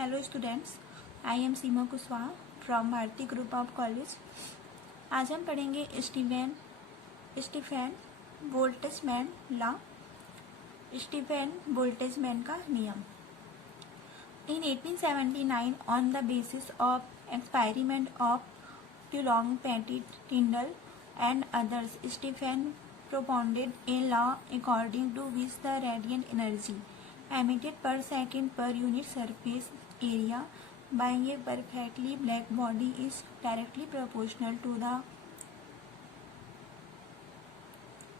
Hello students, I am Seema Kushwaha from Bharti group of college. आज हम पढ़ेंगे Stefan Boltzmann law, Stefan Boltzmann का नियम। In 1879, on the basis of experiment of Dulong, Petit, Tyndall and others, Stefan propounded a law according to which the radiant energy emitted per second per unit surface area by a perfectly black body is directly proportional to the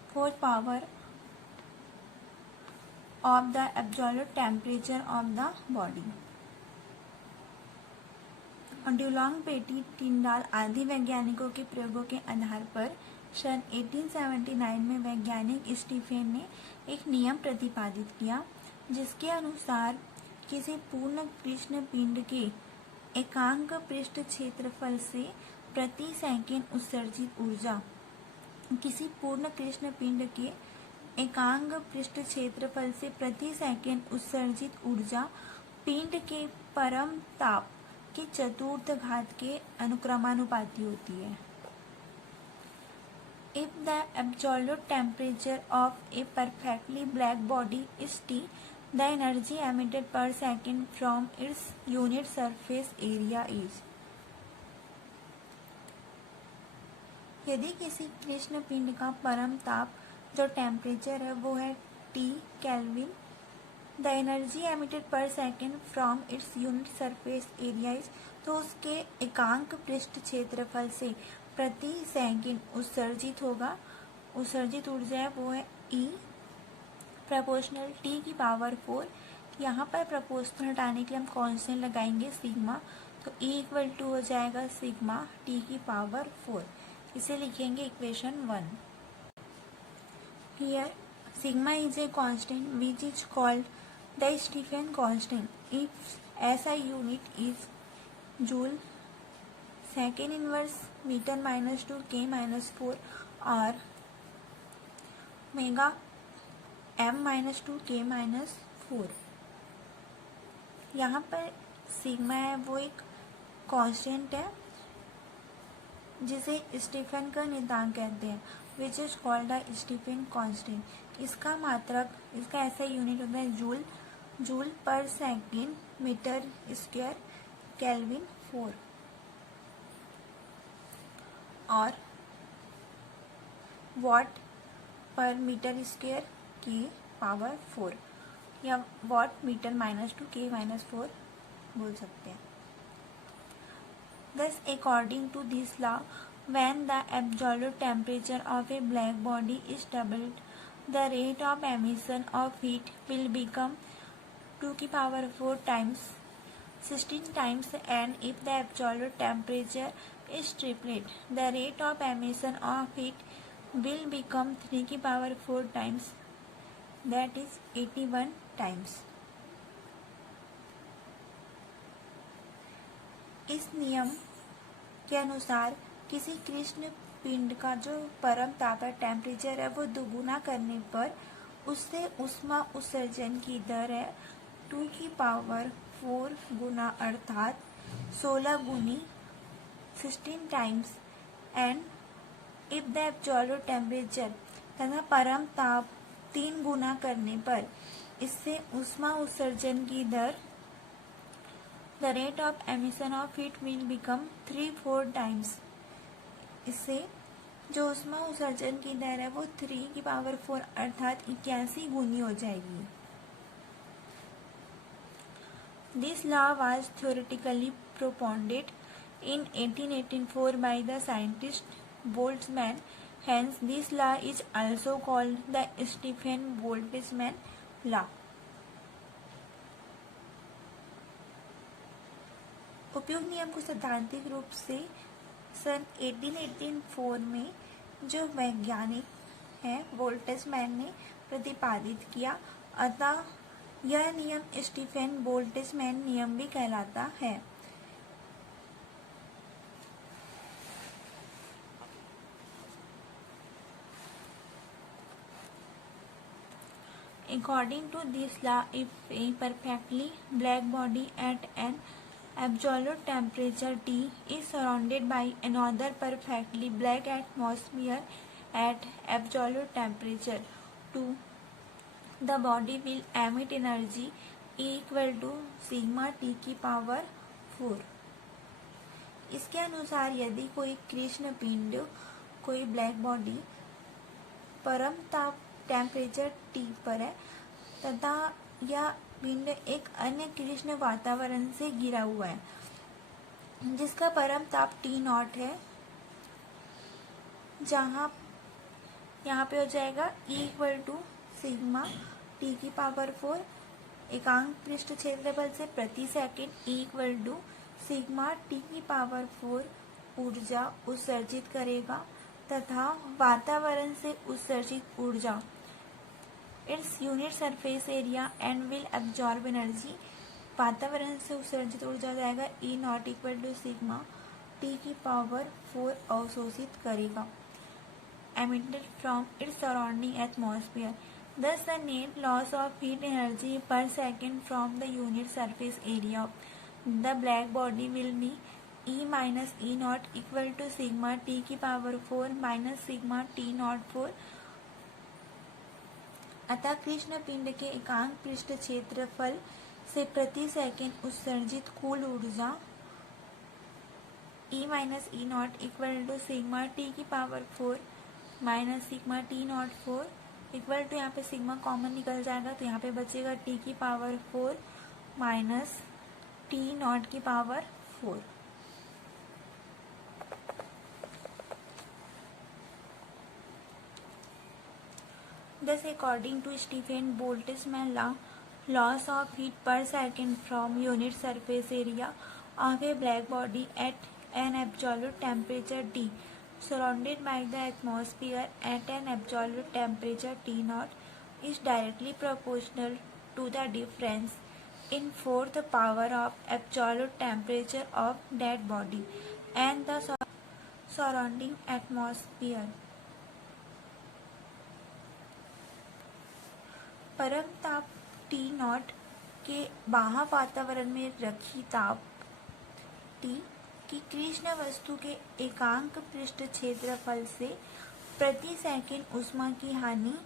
force power of the absolute temperature of the body। Dulong, Petit, Tyndall आदि वैज्ञानिकों के प्रयोगों के आधार पर सन 1879 में वैज्ञानिक Stephen ने एक नियम प्रतिपादित किया, जिसके अनुसार किसी पूर्ण कृष्ण पिंड के एकांक पृष्ठ क्षेत्रफल से प्रति सेकंड उत्सर्जित ऊर्जा किसी पूर्ण कृष्ण पिंड के एकांक पृष्ठ क्षेत्रफल से प्रति सेकंड उत्सर्जित ऊर्जा पिंड के परम ताप के चतुर्थ घात के अनुक्रमानुपाती होती है। If the absolute temperature of a perfectly black body is T, the energy emitted per second from its unit surface area is। यदि किसी कृष्ण पिंड का परम ताप जो टेम्परेचर है वो है T kelvin, the energy emitted per second from its unit surface area is, तो उसके एकांक पृष्ठ क्षेत्रफल से प्रति सेकंड उत्सर्जित ऊर्जा है वो है E प्रोपोर्शनल T की पावर 4। यहाँ पर प्रोपोर्शनल हटाने के लिए हम कांस्टेंट लगाएंगे सिग्मा, तो E इक्वल टू हो जाएगा सिग्मा T की पावर 4। इसे लिखेंगे equation 1। Here sigma is a constant which is called the Stephen constant. Its SI unit is joule, second inverse meter minus 2 K minus 4 or mega M minus 2 K minus 4। यहाँ पर sigma है वो एक constant है जिसे Stephen का नियतांक कहते हैं, which is called the Stefan constant. इसका मात्रक, इसका ऐसा यूनिट होता है जूल पर सेकेंड मीटर स्क्वायर केल्विन 4 और वॉट पर मीटर स्क्वायर की पावर 4 या watt meter minus 2 K minus 4 बोल सकते हैं। Thus, according to this law, when the absolute temperature of a black body is doubled, the rate of emission of heat will become 2 की power 4 times 16 times, and if the absolute temperature is tripled, the rate of emission of heat will become 3 की power 4 times, that is 81 times। इस नियम के अनुसार किसी कृष्ण पिंड का जो परम ताप है, टेम्परेचर है, वो दोगुना करने पर उससे उष्मा उत्सर्जन की दर है 2 की पावर 4 गुना अर्थात 16 गुनी 16 times, and if the absolute temperature तथा परम ताप 3 गुना करने पर इससे उष्मा उत्सर्जन की दर the rate of emission of heat will become 3-4 times. इससे जो उष्मा उत्सर्जन की दर है वो 3 की पावर 4 अर्थात 81 गुनी हो जाएगी। This law was theoretically propounded in 1884 by the scientist Boltzmann. Hence, this law is also called the Stephen-Boltzmann law. उपयुक्त नियम को सैद्धांतिक रूप से सन 1884 में जो वैज्ञानिक हैं बोल्ट्जमैन ने प्रतिपादित किया, अतः यह नियम स्टीफेन बोल्ट्जमैन नियम भी कहलाता है। According to this law, if a perfectly black body at an absolute temperature T is surrounded by another perfectly black atmosphere at absolute temperature 2, the body will emit energy E equal to sigma T की power 4। इसके अनुसार यदि कोई कृष्ण पिंड, कोई black body परम ताप temperature T पर है तथा यह पिंड एक अन्य कृष्ण वातावरण से घिरा हुआ है जिसका परम ताप T0 है, जहाँ यहाँ पे हो जाएगा E equal to sigma T की पावर 4 एकांक पृष्ठ क्षेत्रफल से प्रति second E equal to sigma T की पावर 4 ऊर्जा उत्सर्जित करेगा तथा वातावरण से उत्सर्जित ऊर्जा its unit surface area and will absorb energy, वातावरण से उत्सर्जित ऊर्जा जाएगा E not equal to sigma T की पावर 4 अवशोषित करेगा emitted from its surrounding atmosphere. Thus, the net loss of heat energy per second from the unit surface area of the black body will be E minus E naught equal to sigma T की power 4 minus sigma T naught 4। अतः कृष्ण पिंड के एकांक पृष्ठ क्षेत्रफल से प्रति second उत्सर्जित कुल ऊर्जा E minus E not equal to sigma T की power 4 minus sigma T not 4 equal to, यहाँ पे सिग्मा कॉमन निकल जाएगा तो यहाँ पे बचेगा T की पावर 4 माइनस T नॉट की power 4। Thus, according to Stephen Boltzmann law, loss of heat per second from unit surface area of a black body at an absolute temperature T surrounded by the atmosphere at an absolute temperature T naught is directly proportional to the difference in fourth power of absolute temperature of that body and the surrounding atmosphere। परम ताप T not के बाह्य वातावरण में रखी ताप T की कृष्ण वस्तु के एकांक पृष्ठ क्षेत्रफल से प्रति सेकंड ऊष्मा की हानि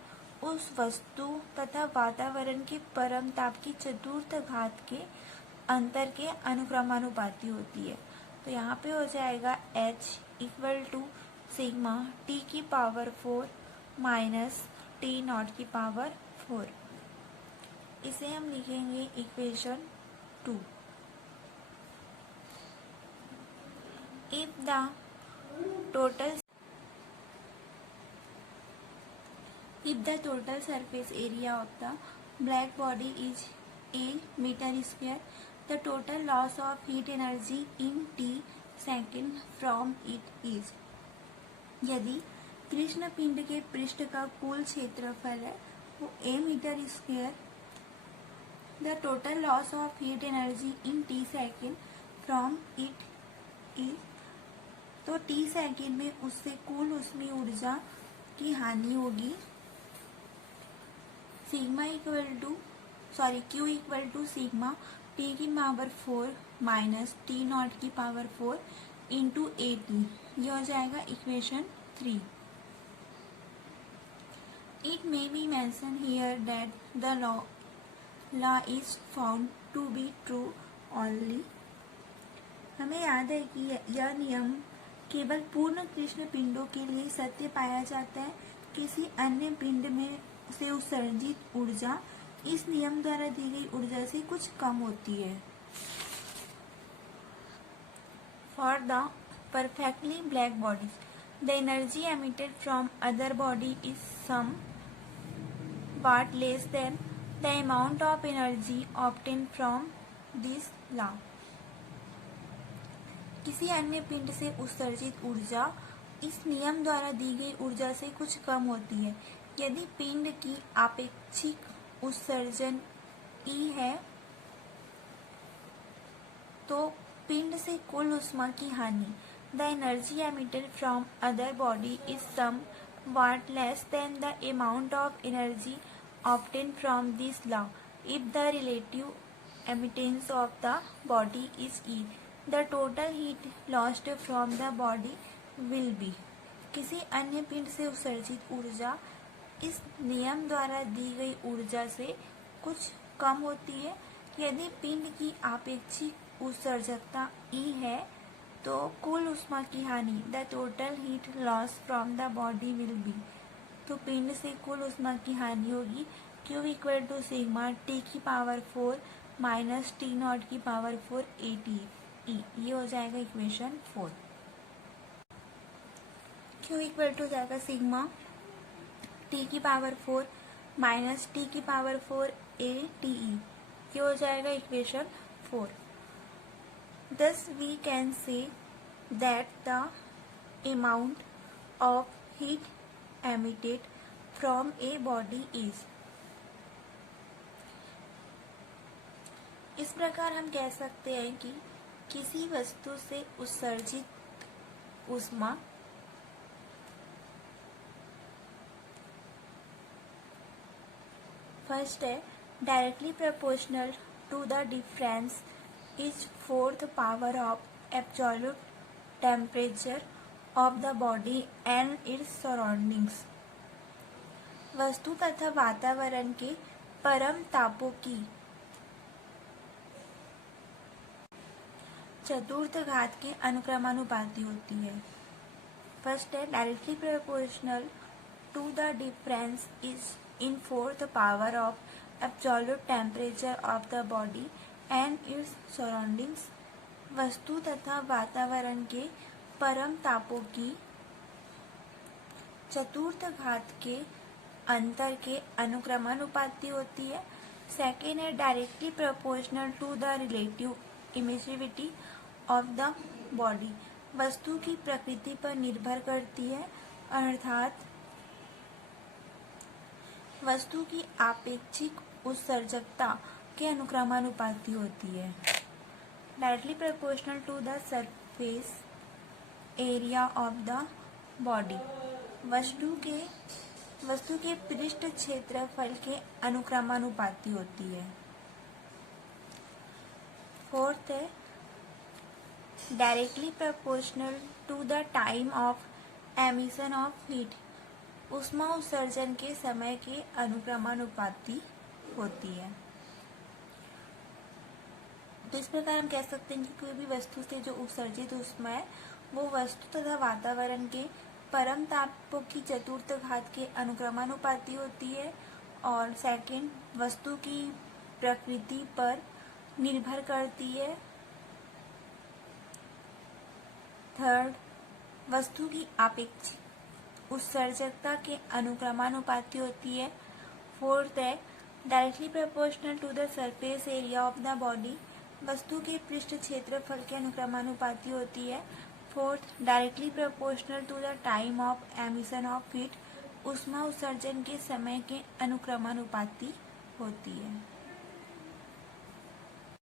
उस वस्तु तथा वातावरण के परम ताप की चतुर्थ घात के अंतर के अनुक्रमानुपाती होती है। तो यहाँ पे हो जाएगा H equal to sigma T की पावर 4 माइनस T नॉट की पावर 4। इसे हम लिखेंगे equation 2। If the total surface area of the black body is a meter square, the total loss of heat energy in T second from it is। यदि कृष्ण पिंड के पृष्ठ का कुल क्षेत्रफल है वो a metre square, the total loss of heat energy in T second from it is, तो T सेकेंड में उससे कुल ऊष्मीय ऊर्जा की हानि होगी sigma equal to Q equal to sigma T की पावर 4 माइनस T नॉट की पावर 4 इंटू AT। ये हो जाएगा equation 3। It may be mentioned here that the law is found to be true only। हमें याद है कि यह नियम केवल पूर्ण कृष्ण पिंडों के लिए सत्य पाया जाता है, किसी अन्य पिंड में से उत्सर्जित ऊर्जा इस नियम द्वारा दी गई ऊर्जा से कुछ कम होती है। For the perfectly black bodies, the energy emitted from other body is somewhat less than the amount of energy obtained from this law। किसी अन्य पिंड से उत्सर्जित ऊर्जा इस नियम द्वारा दी गई ऊर्जा से कुछ कम होती है। यदि पिंड की आपेक्षिक उत्सर्जन E है तो पिंड से कुल ऊष्मा की हानि the energy emitted from other body is somewhat less than the amount of energy obtained from this law. If the relative emittance of the body is E, the total heat lost from the body will be. किसी अन्य पिंड से उत्सर्जित ऊर्जा इस नियम द्वारा दी गई ऊर्जा से कुछ कम होती है। यदि पिंड की आपेक्षिक उत्सर्जकता E है तो कुल ऊष्मा की हानि the total heat loss from the body will be. तो पिंड से कुल ऊष्मा की हानि होगी Q equal to sigma T की पावर 4 माइनस T नॉट की पावर 4 ATE। ये हो जाएगा इक्वेशन 4। Q इक्वल टू जाएगा सिग्मा T की पावर 4 माइनस T की पावर 4 ATE। ये हो जाएगा equation 4। Thus we can say that the amount of heat emitted from a body is। इस प्रकार हम कह सकते हैं कि किसी वस्तु से उत्सर्जित ऊष्मा फर्स्ट है directly proportional to the difference is fourth power of absolute temperature of the body and its surroundings. वस्तु तथा वातावरण के परम तापों की चतुर्थ घात के अनुक्रमानुपाती होती है। फर्स्ट है directly proportional to the difference is in fourth power of absolute temperature of the body and its surroundings। वस्तु तथा वातावरण के परम तापों की चतुर्थ घात के अंतर के अनुक्रमानुपाती होती है। सेकेंड है directly proportional to the relative emissivity of the body. वस्तु की प्रकृति पर निर्भर करती है अर्थात वस्तु की आपेक्षिक उत्सर्जकता के अनुक्रमानुपाती होती है। Directly proportional to the surface area of the body. वस्तु के पृष्ठ क्षेत्रफल के अनुक्रमानुपाती होती है। फोर्थ है directly proportional to the time of emission of heat. ऊष्मा उत्सर्जन के समय के अनुक्रमानुपाती होती है। तो इस प्रकार हम कह सकते हैं कि कोई भी वस्तु से जो उत्सर्जित ऊष्मा है वो वस्तु तथा वातावरण के परम तापों की चतुर्थ घात के अनुक्रमानुपाती होती है। और सेकंड वस्तु की प्रकृति पर निर्भर करती है। थर्ड वस्तु की आपेक्षिक उत्सर्जकता के अनुक्रमानुपाती होती है। फोर्थ है directly proportional to the surface area of the body. वस्तु के पृष्ठ क्षेत्रफल के अनुक्रमानुपाती होती है। Fourth directly proportional to the time of emission of heat. ऊष्मा उत्सर्जन के समय के अनुक्रमानुपाती होती है।